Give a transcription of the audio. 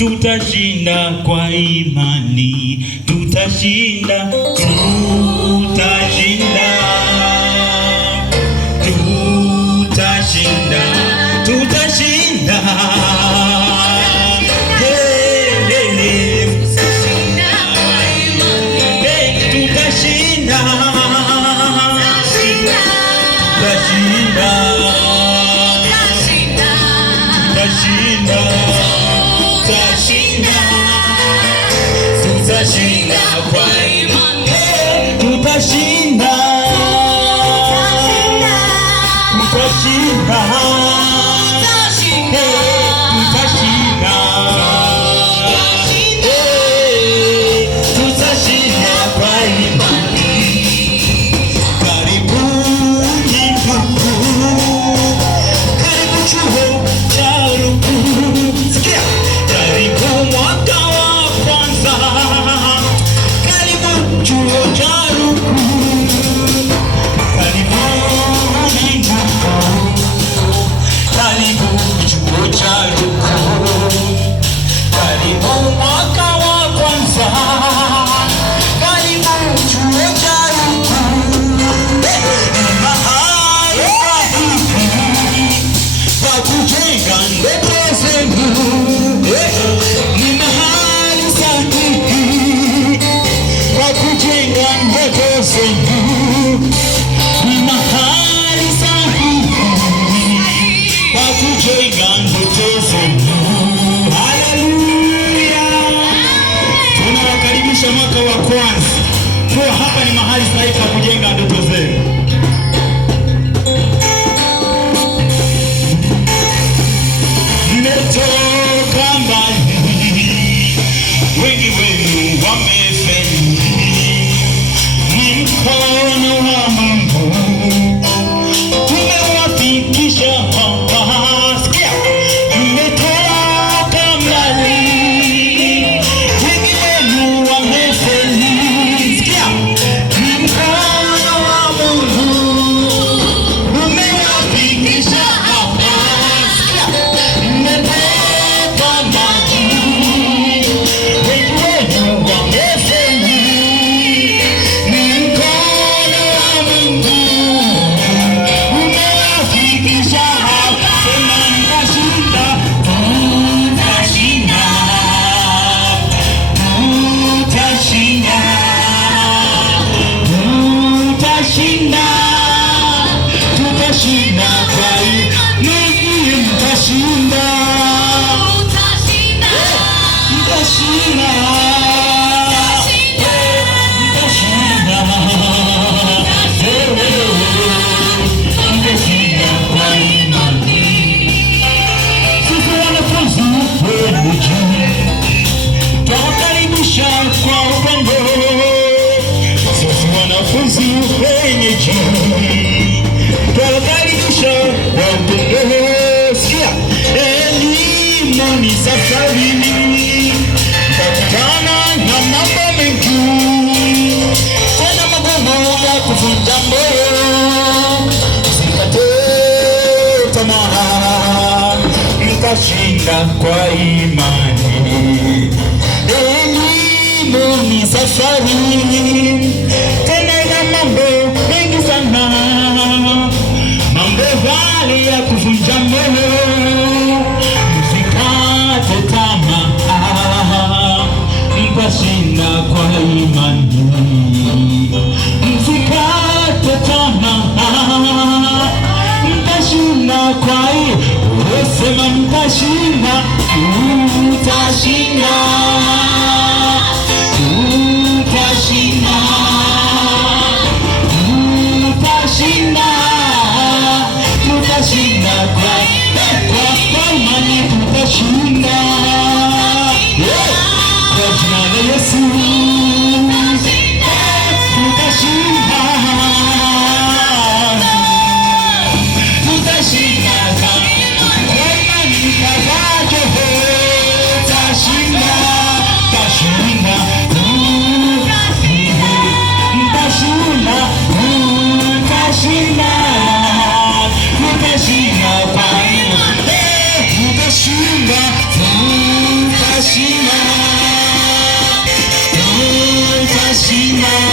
tutashinda kwa imani, tutashinda, tutashinda, tutashinda, tutashinda. Tutashinda kwa imani, tutashinda, tutashinda, tutashinda kwa imani. Karibuni ndugu, karibu chuo cha Ruku. Sikia, karibu mwaka wa kwanza, karibu chuo cha Ruku. Karibuni ndugu, karibu chuo cha Ruku. Karibu mwaka wa kwanza, karibu chuo cha Ruku. Ni mahali sahihi pa kujenga ndoto zenu. Ni mahali sahihi pa kujenga ndoto zenu. Ni mahali sahihi pa kujenga ndoto zenu. Haleluya! Tunawakaribisha mwaka wa kwanza. Kwa hapa ni mahali sahihi pa kujenga ndoto zenu. Mmetoka mbali, wengi wenu wamefeli, ni mkono wa Mungu tumewafikisha hapa. Sikia, mmetoka mbali, wengi wenu wamefeli. Sikia, ni mkono wa Mungu umewafikisha hapa. Sikia, mmetoka mbali, wengi wenu wamefeli, ni mkono wa Mungu umewafikisha hapa. Sema mtashinda, tutashinda, tutashinda, tutashinda, tutashinda kwa imani, mtashinda, mtashinda, mtashinda kwa imani. Sisi wanafunzi wenu twawakaribisha kwa upendo. Sisi wanafunzi wenye twawakaribisha kwa upendo. Sikia, elimu ni safari, mtakutana na mambo mengi, tena magumu ya kuvunja moyo. Msikate tamaa, mtashinda kwa imani. Elimu ni safari, tena ina mambo mengi sana, mambo ghali ya kuvunja moyo. Msikate tamaa, mtashinda kwa imani. Msikate tamaa, mtashinda kwa imani. Sema mtashinda, tutashinda, tutashinda, tutashinda, tutashinda kwa imani, tutashinda kwa jina la Yesu. Tutashinda, tutashinda kwa imani, tutashinda, tutashinda, tutashinda. Bwana.